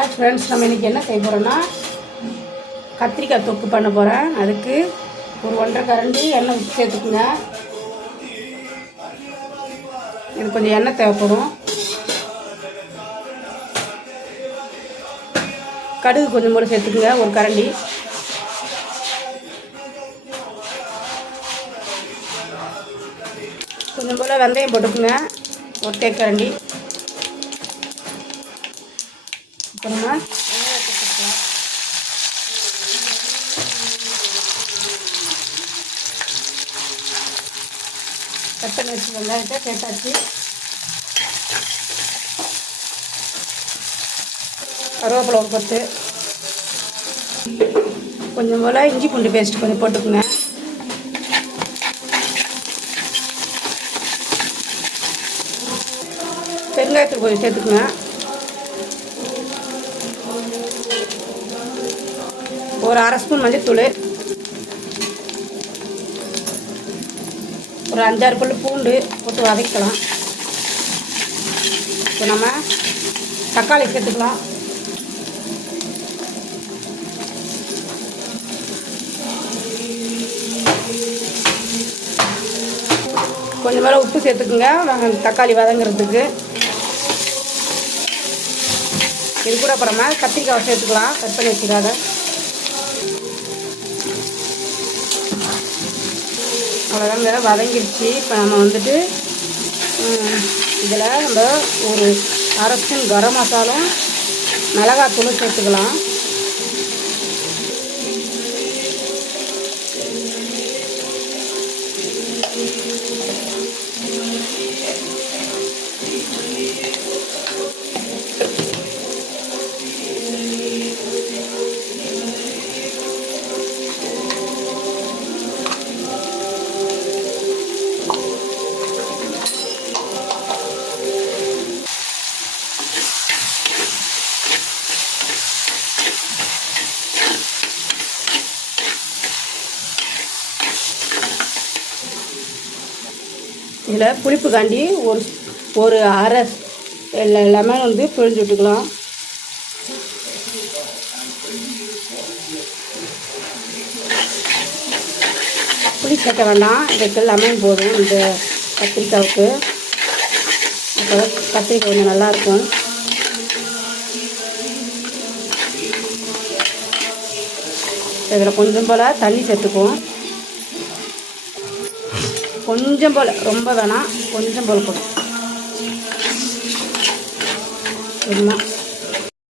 Hi friends, நம்ம இன்றைக்கி என்ன செய்ய போகிறோன்னா கத்திரிக்காய் தொக்கு பண்ண போகிறேன். அதுக்கு ஒரு 1.5 கரண்டி எண்ணெய் ஊற்றி சேர்த்துக்குங்க. இது கொஞ்சம் எண்ணெய் தேவைப்படும். கடுகு கொஞ்சம் போல் சேர்த்துக்குங்க, ஒரு கரண்டி. கொஞ்சம் போல் வெந்தயம் போட்டுக்குங்க, ஒரு தேக்கரண்டி. அப்புறமா கட் பண்ணி வச்சு வெங்காயத்தை சேர்த்தாச்சு. கருவேப்பிலை ஒரு கொத்து, கொஞ்சம் போல் இஞ்சி பூண்டு பேஸ்ட் கொஞ்சம் போட்டுக்குங்க. பெருங்காயத்தூள் கொஞ்சம் சேர்த்துக்குங்க. ஒரு 1/2 ஸ்பூன் மஞ்சள்தூள், ஒரு 5-6 பல்லு பூண்டு போட்டு வதக்கலாம். இப்போ நம்ம தக்காளி சேர்த்துக்கலாம். கொஞ்சம் மேலே உப்பு சேர்த்துக்குங்க, நாங்கள் தக்காளி வதங்கிறதுக்கு. இது கூட அப்புறமா கத்திரிக்காய் சேர்த்துக்கலாம், கட் பண்ணி வச்சுக்காத. அவ்வளோதாங்க, வதங்கிடுச்சு. இப்போ நம்ம வந்துட்டு இதில் நம்ம ஒரு 1/2 ஸ்பூன் கரம் மசாலும் மிளகாத்தூளும் சேர்த்துக்கலாம். இதில் புளிப்பு காண்டி ஒரு அரை லெமன் வந்து பிழிஞ்சு விட்டுக்கலாம். புளி சேர்க்க வேண்டாம், இதுக்கு லெமன் போதும் இந்த கத்திரிக்காவுக்கு. அப்போ கத்திரிக்காய் கொஞ்சம் நல்லாயிருக்கும். இதில் கொஞ்சம் போல் தண்ணி சேர்த்துக்குவோம். கொஞ்சம் போல், ரொம்ப வேணாம், கொஞ்சம் போல் போடும். சரிம்மா.